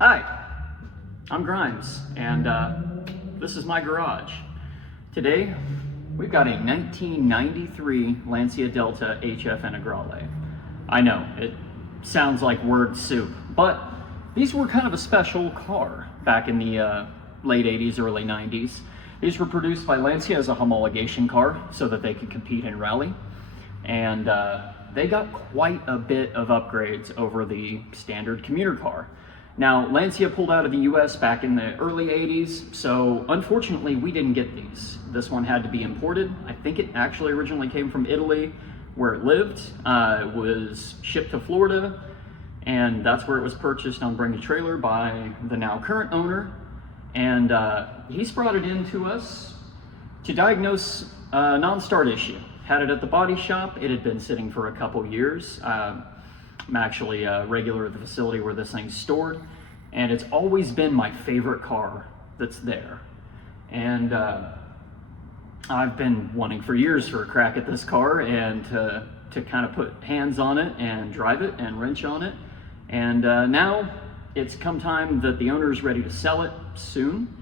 Hi, I'm Grimes, and this is my garage. Today, we've got a 1993 Lancia Delta HF Integrale. I know, it sounds like word soup, but these were kind of a special car back in the late 80s, early 90s. These were produced by Lancia as a homologation car so that they could compete in rally. And they got quite a bit of upgrades over the standard commuter car. Now, Lancia pulled out of the US back in the early 80s, so unfortunately we didn't get these. This one had to be imported. I think it actually originally came from Italy, where it lived. It was shipped to Florida, and that's where it was purchased on Bring a Trailer by the now current owner. And he's brought it in to us to diagnose a non-start issue. Had it at the body shop. It had been sitting for a couple years. I'm actually a regular at the facility where this thing's stored, and it's always been my favorite car that's there. And I've been wanting for years for a crack at this car and to kind of put hands on it and drive it and wrench on it. And now it's come time that the owner is ready to sell it soon.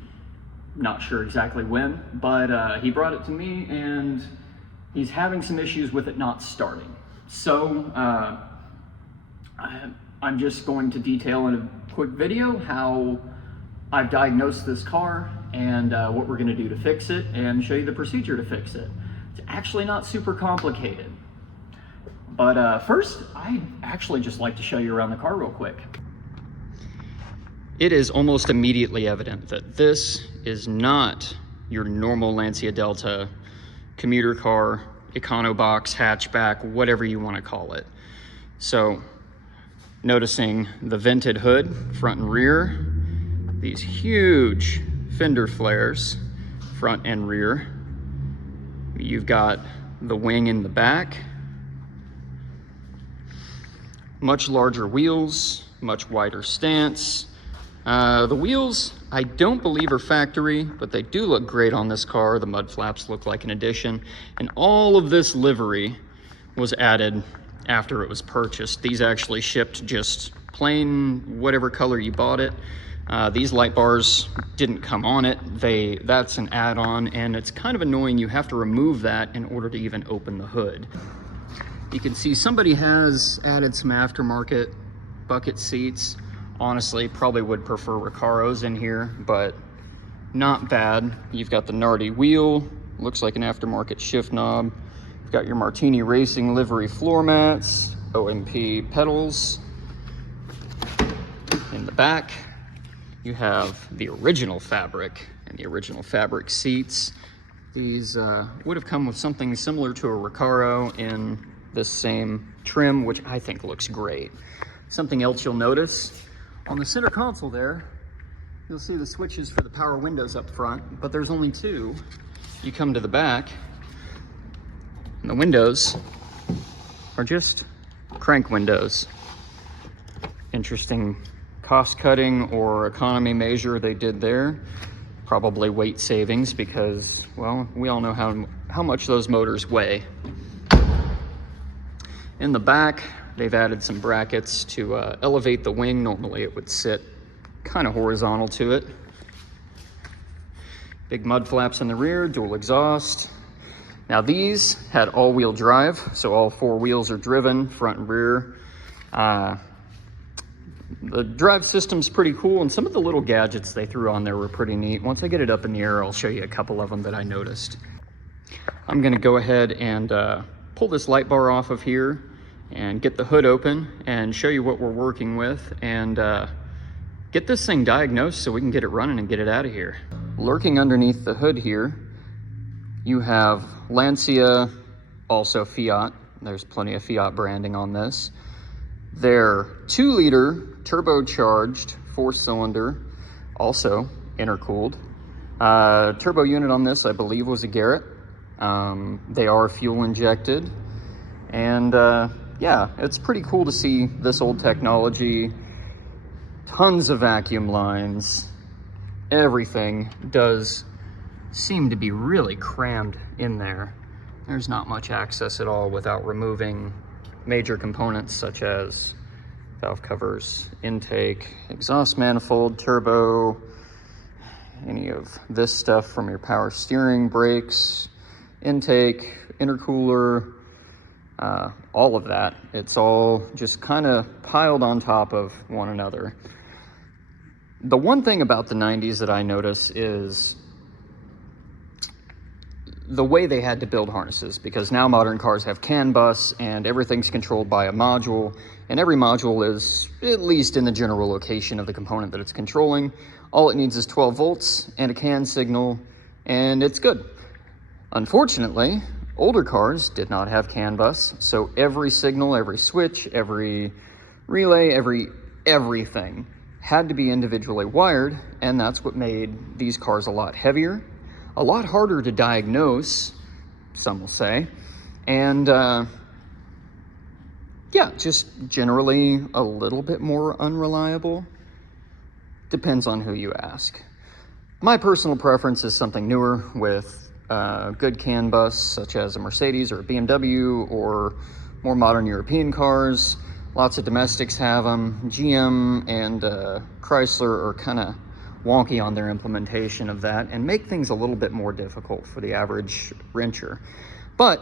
Not sure exactly when, but he brought it to me and he's having some issues with it not starting. So I'm just going to detail in a quick video how I've diagnosed this car and what we're going to do to fix it, and show you the procedure to fix it. It's actually not super complicated. But first, I'd actually just like to show you around the car real quick. It is almost immediately evident that this is not your normal Lancia Delta commuter car, econobox, hatchback, whatever you want to call it. So, noticing the vented hood, front and rear, these huge fender flares, front and rear. You've got the wing in the back, much larger wheels, much wider stance. The wheels, I don't believe are factory, but they do look great on this car. The mud flaps look like an addition, and all of this livery was added after it was purchased. These actually shipped just plain whatever color you bought it. These light bars didn't come on it. That's an add-on, and it's kind of annoying. You have to remove that in order to even open the hood. You can see somebody has added some aftermarket bucket seats. Honestly, probably would prefer Recaros in here, but not bad. You've got the Nardi wheel, looks like an aftermarket shift knob. You've got your Martini Racing livery floor mats, OMP pedals. In the back, you have the original fabric and the original fabric seats. These would have come with something similar to a Recaro in this same trim, which I think looks great. Something else you'll notice, on the center console there, you'll see the switches for the power windows up front, but there's only two. You come to the back, and the windows are just crank windows. Interesting cost cutting or economy measure they did there. Probably weight savings because, well, we all know how much those motors weigh. In the back, they've added some brackets to elevate the wing. Normally it would sit kind of horizontal to it. Big mud flaps in the rear, dual exhaust. Now these had all-wheel drive, so all four wheels are driven, front and rear. The drive system's pretty cool, and some of the little gadgets they threw on there were pretty neat. Once I get it up in the air, I'll show you a couple of them that I noticed. I'm gonna go ahead and pull this light bar off of here and get the hood open and show you what we're working with, and get this thing diagnosed so we can get it running and get it out of here. Lurking underneath the hood here, you have Lancia, also Fiat. There's plenty of Fiat branding on this. Their 2-liter turbocharged 4-cylinder, also intercooled. Turbo unit on this, I believe, was a Garrett. They are fuel injected. And yeah, it's pretty cool to see this old technology. Tons of vacuum lines. Everything does seem to be really crammed in there. There's not much access at all without removing major components such as Valve covers, intake, exhaust manifold, turbo, any of this stuff from your power steering, brakes, intake, intercooler, all of that. It's all just kind of piled on top of one another. The one thing about the 90s that I notice is the way they had to build harnesses, because now modern cars have CAN bus and everything's controlled by a module, and every module is at least in the general location of the component that it's controlling. All it needs is 12 volts and a CAN signal, and it's good. Unfortunately, older cars did not have CAN bus, so every signal, every switch, every relay, everything had to be individually wired, and that's what made these cars a lot heavier, a lot harder to diagnose, some will say, and yeah, just generally a little bit more unreliable. Depends on who you ask. My personal preference is something newer with good CAN bus, such as a Mercedes or a BMW or more modern European cars. Lots of domestics have them. GM and Chrysler are kind of wonky on their implementation of that and make things a little bit more difficult for the average wrencher. But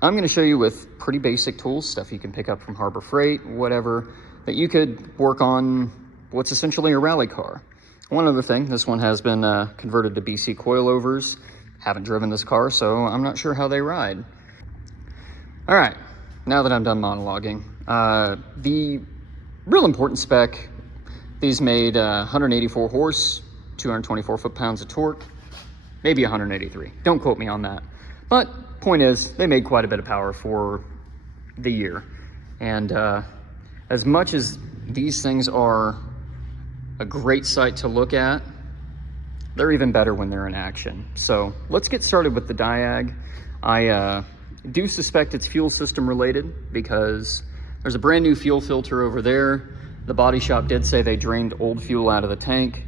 I'm going to show you with pretty basic tools, stuff you can pick up from Harbor Freight, whatever, that you could work on what's essentially a rally car. One other thing, this one has been converted to BC coilovers. Haven't driven this car, so I'm not sure how they ride. All right, now that I'm done monologuing, the real important spec, these made 184 horse, 224 foot-pounds of torque, maybe 183. Don't quote me on that. But point is, they made quite a bit of power for the year. And as much as these things are a great sight to look at, they're even better when they're in action. So let's get started with the diag. I do suspect it's fuel system related because there's a brand new fuel filter over there. The body shop did say they drained old fuel out of the tank.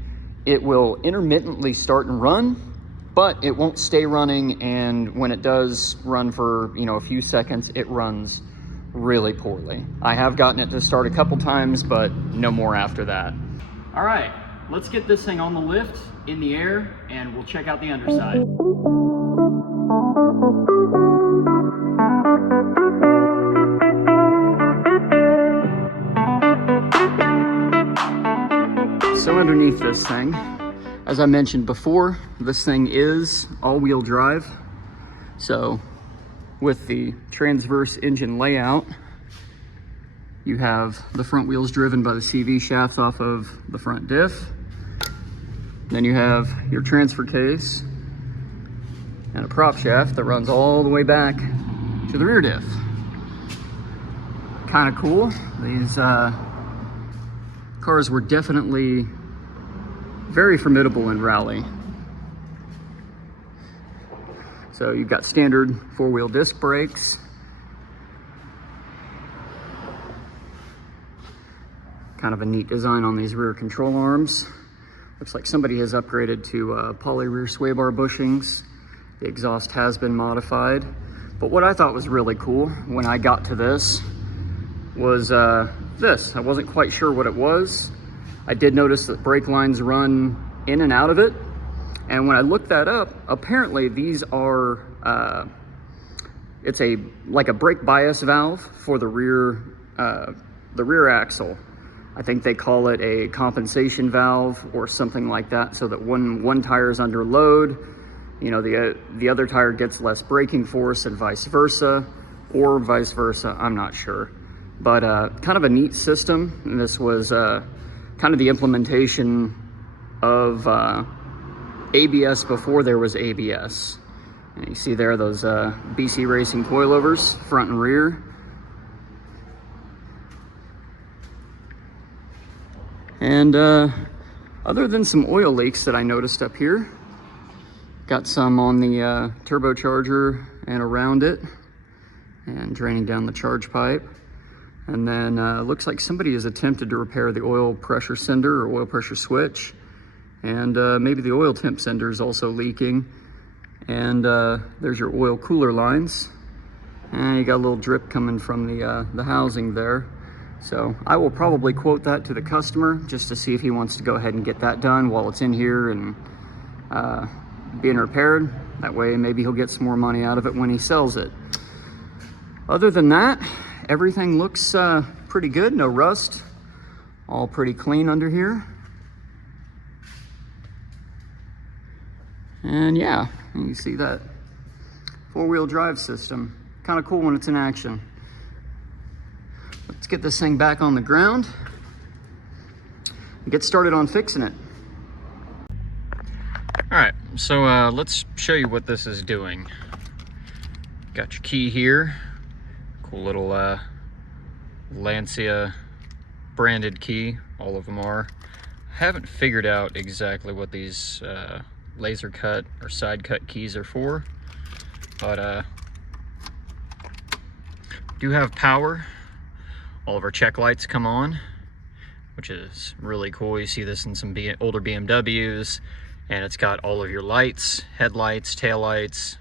It will intermittently start and run, but it won't stay running, and when it does run for, a few seconds, it runs really poorly. I have gotten it to start a couple times, but no more after that. All right, let's get this thing on the lift, in the air, and we'll check out the underside. So underneath this thing, as I mentioned before, this thing is all-wheel drive. So with the transverse engine layout, you have the front wheels driven by the CV shafts off of the front diff. Then you have your transfer case and a prop shaft that runs all the way back to the rear diff. Kind of cool. These cars were definitely very formidable in rally. So you've got standard four-wheel disc brakes. Kind of a neat design on these rear control arms. Looks like somebody has upgraded to poly rear sway bar bushings. The exhaust has been modified. But what I thought was really cool when I got to this was this. I wasn't quite sure what it was. I did notice that brake lines run in and out of it. And when I looked that up, apparently these are, it's like a brake bias valve for the rear axle. I think they call it a compensation valve or something like that, so that when one tire is under load, the other tire gets less braking force and vice versa, or vice versa, I'm not sure. But kind of a neat system, and this was kind of the implementation of ABS before there was ABS. And you see there those BC Racing coilovers, front and rear. And other than some oil leaks that I noticed up here, got some on the turbocharger and around it, and draining down the charge pipe. And then looks like somebody has attempted to repair the oil pressure sender or oil pressure switch. And maybe the oil temp sender is also leaking. And there's your oil cooler lines. And you got a little drip coming from the housing there. So I will probably quote that to the customer just to see if he wants to go ahead and get that done while it's in here and being repaired. That way maybe he'll get some more money out of it when he sells it. Other than that, everything looks pretty good, no rust, all pretty clean under here. And yeah, you see that four-wheel drive system. Kind of cool when it's in action. Let's get this thing back on the ground and get started on fixing it. All right, so let's show you what this is doing. Got your key here. Cool little Lancia branded key, all of them are. I haven't figured out exactly what these laser cut or side cut keys are for, but do have power. All of our check lights come on, which is really cool. You see this in some older BMWs, and it's got all of your lights, headlights, tail lights,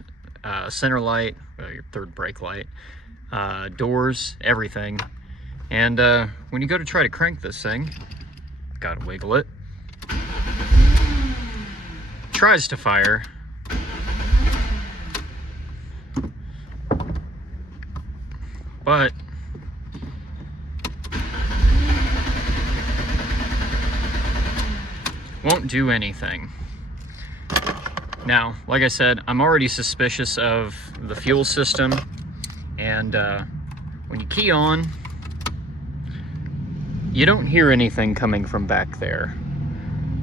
center light, your third brake light, doors, everything. And when you go to try to crank this thing, gotta wiggle it. Tries to fire, but won't do anything. Now, like I said, I'm already suspicious of the fuel system, and when you key on, you don't hear anything coming from back there.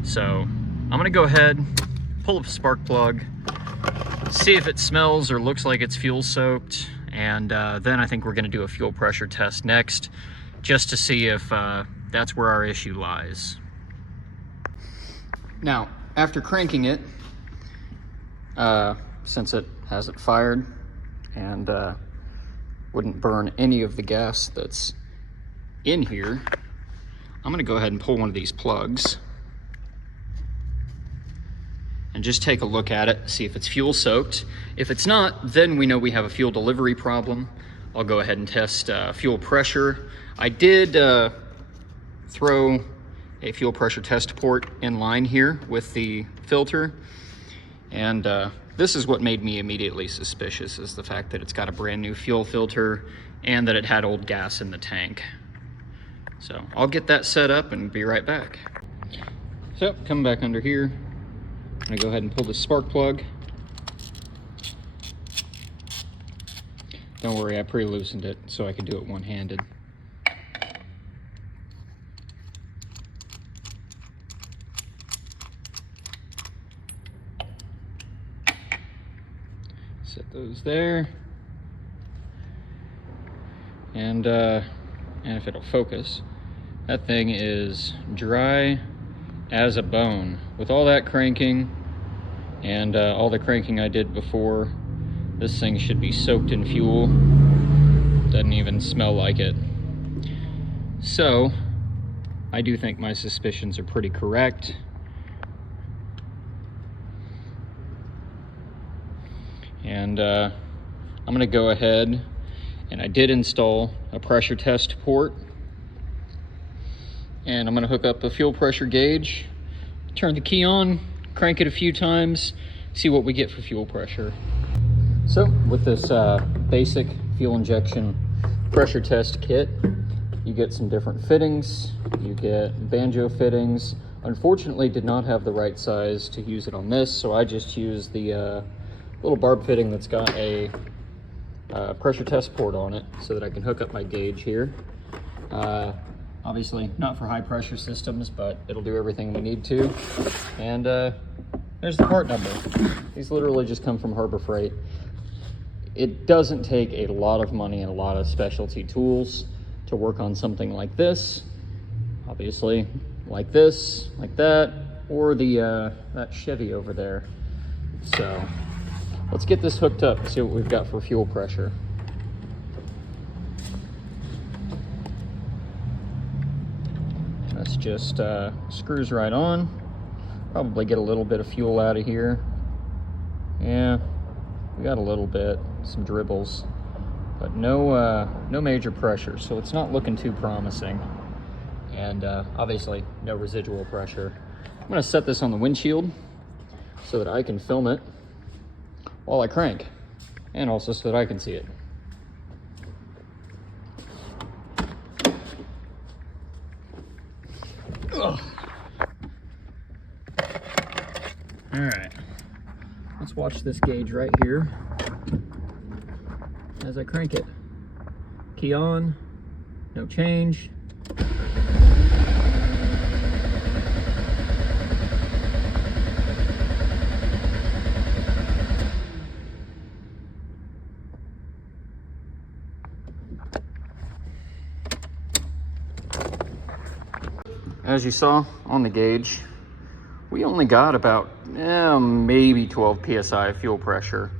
So I'm gonna go ahead, pull up a spark plug, see if it smells or looks like it's fuel soaked, and then I think we're gonna do a fuel pressure test next, just to see if that's where our issue lies. Now, after cranking it, since it hasn't fired and wouldn't burn any of the gas that's in here, I'm gonna go ahead and pull one of these plugs and just take a look at it, see if it's fuel soaked. If it's not, then we know we have a fuel delivery problem. I'll go ahead and test fuel pressure. I did throw a fuel pressure test port in line here with the filter, and this is what made me immediately suspicious, is the fact that it's got a brand new fuel filter and that it had old gas in the tank. So I'll get that set up and be right back. So come back under here. I'm gonna go ahead and pull the spark plug. Don't worry, I pre-loosened it so I could do it one-handed. Set those there. And if it'll focus, that thing is dry as a bone. With all that cranking and all the cranking I did before, this thing should be soaked in fuel. Doesn't even smell like it. So I do think my suspicions are pretty correct. And I'm gonna go ahead, and I did install a pressure test port, and I'm gonna hook up a fuel pressure gauge, turn the key on, crank it a few times, see what we get for fuel pressure. So with this basic fuel injection pressure test kit, you get some different fittings. You get banjo fittings. Unfortunately, did not have the right size to use it on this, so I just used the little barb fitting that's got a pressure test port on it so that I can hook up my gauge here. Obviously not for high pressure systems, but it'll do everything we need to. And there's the part number. These literally just come from Harbor Freight. It doesn't take a lot of money and a lot of specialty tools to work on something like this. Obviously, like this, like that, or the that Chevy over there. So let's get this hooked up and see what we've got for fuel pressure. This just screws right on. Probably get a little bit of fuel out of here. Yeah, we got a little bit, some dribbles. but no major pressure, so it's not looking too promising. And obviously no residual pressure. I'm gonna set this on the windshield so that I can film it while I crank, and also so that I can see it. Ugh. All right, let's watch this gauge right here as I crank it. Key on, no change. As you saw on the gauge, we only got about maybe 12 psi fuel pressure.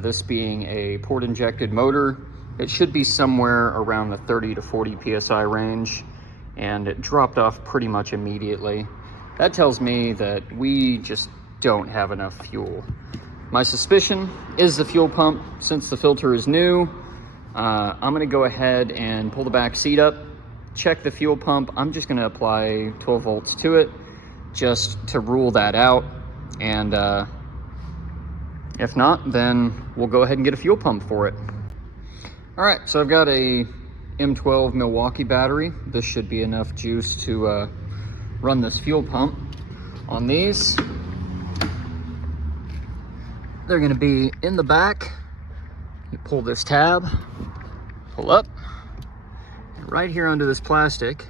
This being a port injected motor, it should be somewhere around the 30 to 40 psi range, and it dropped off pretty much immediately. That tells me that we just don't have enough fuel. My suspicion is the fuel pump. Since the filter is new, I'm gonna go ahead and pull the back seat up, check the fuel pump. I'm just gonna apply 12 volts to it just to rule that out. And if not, then we'll go ahead and get a fuel pump for it. All right, so I've got a M12 Milwaukee battery. This should be enough juice to run this fuel pump. On these, they're gonna be in the back. You pull this tab, pull up, and right here under this plastic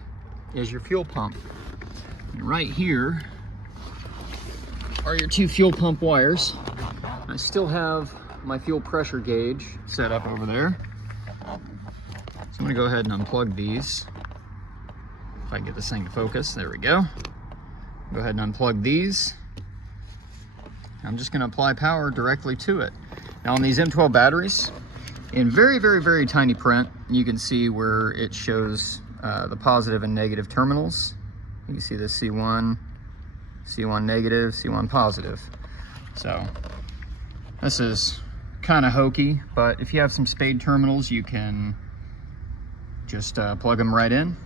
is your fuel pump. And right here are your two fuel pump wires. I still have my fuel pressure gauge set up over there. So I'm gonna go ahead and unplug these. If I can get this thing to focus, there we go. Go ahead and unplug these. I'm just gonna apply power directly to it. Now on these M12 batteries, in very, very, very tiny print, you can see where it shows the positive and negative terminals. You can see the C1 negative, C1 positive. So this is kind of hokey, but if you have some spade terminals, you can just plug them right in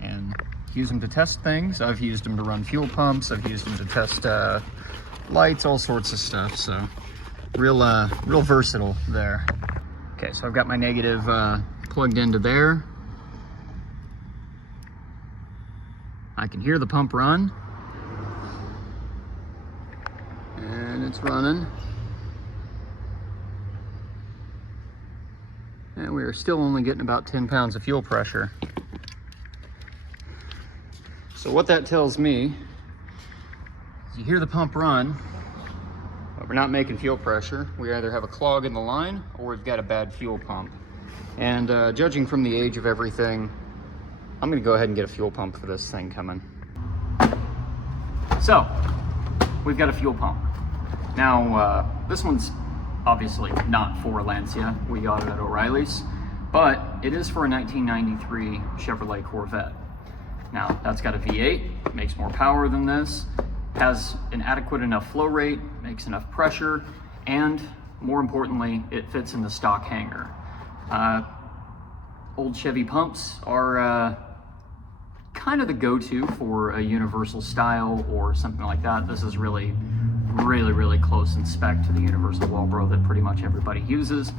and use them to test things. I've used them to run fuel pumps. I've used them to test lights, all sorts of stuff. So real versatile there. Okay, so I've got my negative plugged into there. I can hear the pump run. And it's running. And we are still only getting about 10 pounds of fuel pressure. So what that tells me is you hear the pump run, but we're not making fuel pressure. We either have a clog in the line or we've got a bad fuel pump. And judging from the age of everything, I'm gonna go ahead and get a fuel pump for this thing coming. So, we've got a fuel pump. Now, this one's obviously not for Lancia. We got it at O'Reilly's, but it is for a 1993 Chevrolet Corvette. Now, that's got a V8, makes more power than this, has an adequate enough flow rate, makes enough pressure, and more importantly, it fits in the stock hanger. Old Chevy pumps are kind of the go-to for a universal style or something like that. This is really close in spec to the universal Walbro that pretty much everybody uses.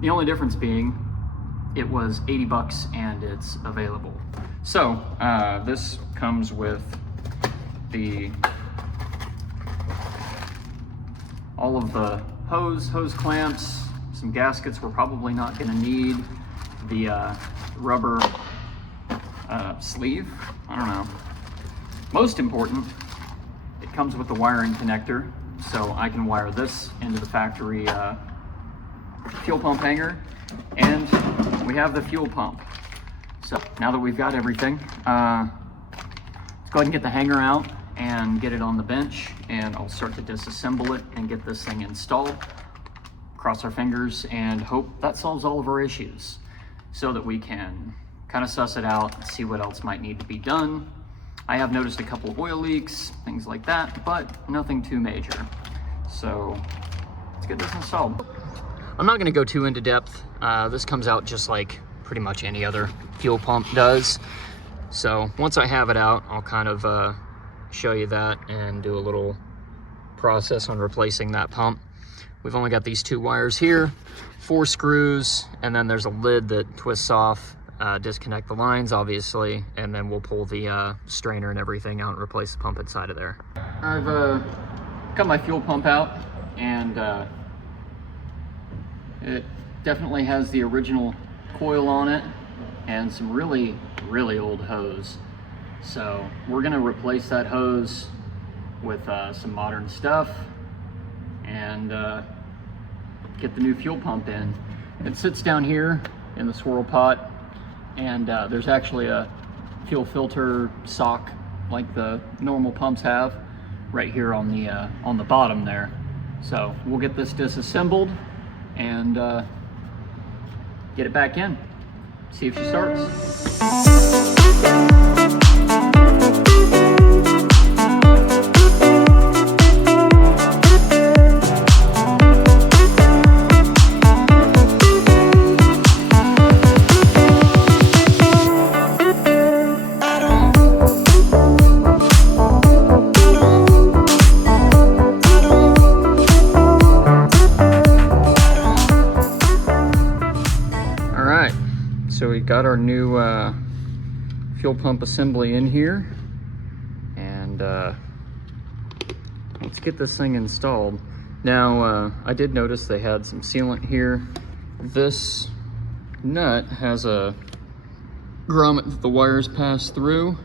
The only difference being it was 80 bucks and it's available. So this comes with all of the hose clamps, some gaskets we're probably not going to need, the rubber sleeve, I don't know. Most important, it comes with the wiring connector, so I can wire this into the factory fuel pump hanger, and we have the fuel pump. So now that we've got everything, let's go ahead and get the hanger out and get it on the bench, and I'll start to disassemble it and get this thing installed. Cross our fingers and hope that solves all of our issues so that we can kind of suss it out and see what else might need to be done. I have noticed a couple of oil leaks, things like that, but nothing too major. So let's get this installed. I'm not going to go too into depth. This comes out just like pretty much any other fuel pump does. So once I have it out, I'll kind of show you that and do a little process on replacing that pump. We've only got these 2 wires here, 4 screws, and then there's a lid that twists off, disconnect the lines obviously, and then we'll pull the strainer and everything out and replace the pump inside of there. I've got my fuel pump out, and it definitely has the original coil on it and some really old hose. So we're gonna replace that hose with some modern stuff and get the new fuel pump in. It sits down here in the swirl pot, and there's actually a fuel filter sock like the normal pumps have right here on the bottom there. So we'll get this disassembled and get it back in, see if she starts. So we got our new fuel pump assembly in here, and let's get this thing installed. Now I did notice they had some sealant here. This nut has a grommet that the wires pass through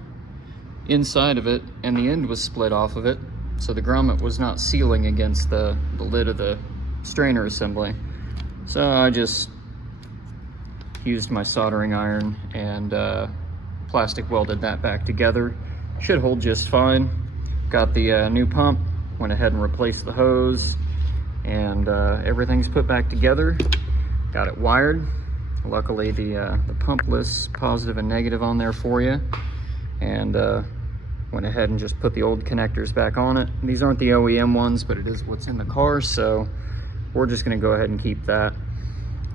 inside of it, and the end was split off of it, so the grommet was not sealing against the lid of the strainer assembly. So I just used my soldering iron and plastic welded that back together. Should hold just fine. Got the new pump, went ahead and replaced the hose, and everything's put back together. Got it wired. Luckily the pump lists positive and negative on there for you, and went ahead and just put the old connectors back on it. These aren't the OEM ones, but it is what's in the car, so we're just going to go ahead and keep that.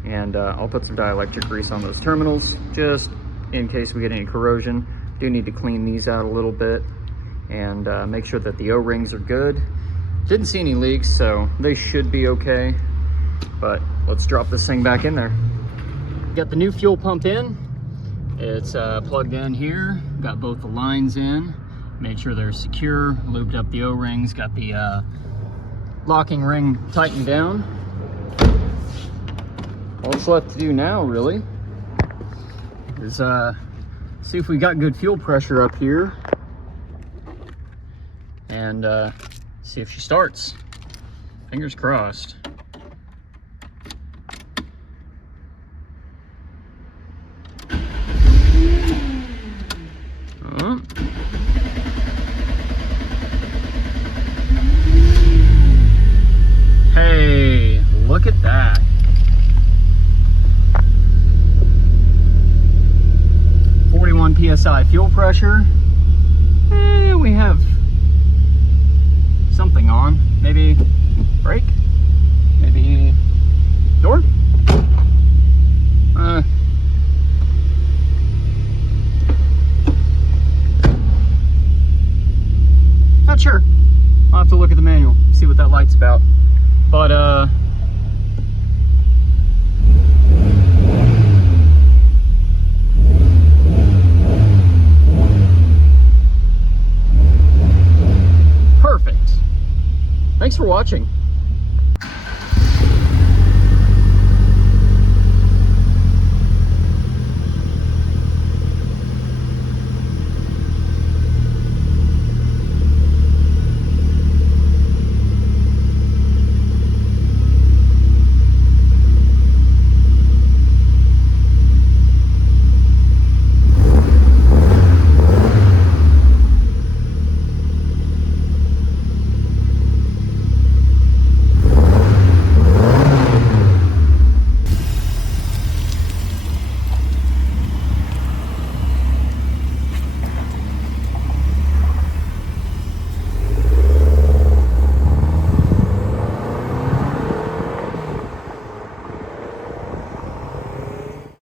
And I'll put some dielectric grease on those terminals just in case we get any corrosion. Do need to clean these out a little bit and make sure that the O-rings are good. Didn't see any leaks, so they should be okay, but let's drop this thing back in there. Got the new fuel pump in. It's plugged in here, got both the lines in, made sure they're secure, lubed up the O-rings, got the locking ring tightened down. All that's left to do now, really, is see if we got good fuel pressure up here and see if she starts. Fingers crossed. Hey, look at that. PSI fuel pressure. We have something on. Maybe brake? Maybe door? Not sure. I'll have to look at the manual, see what that light's about. But perfect. Thanks for watching.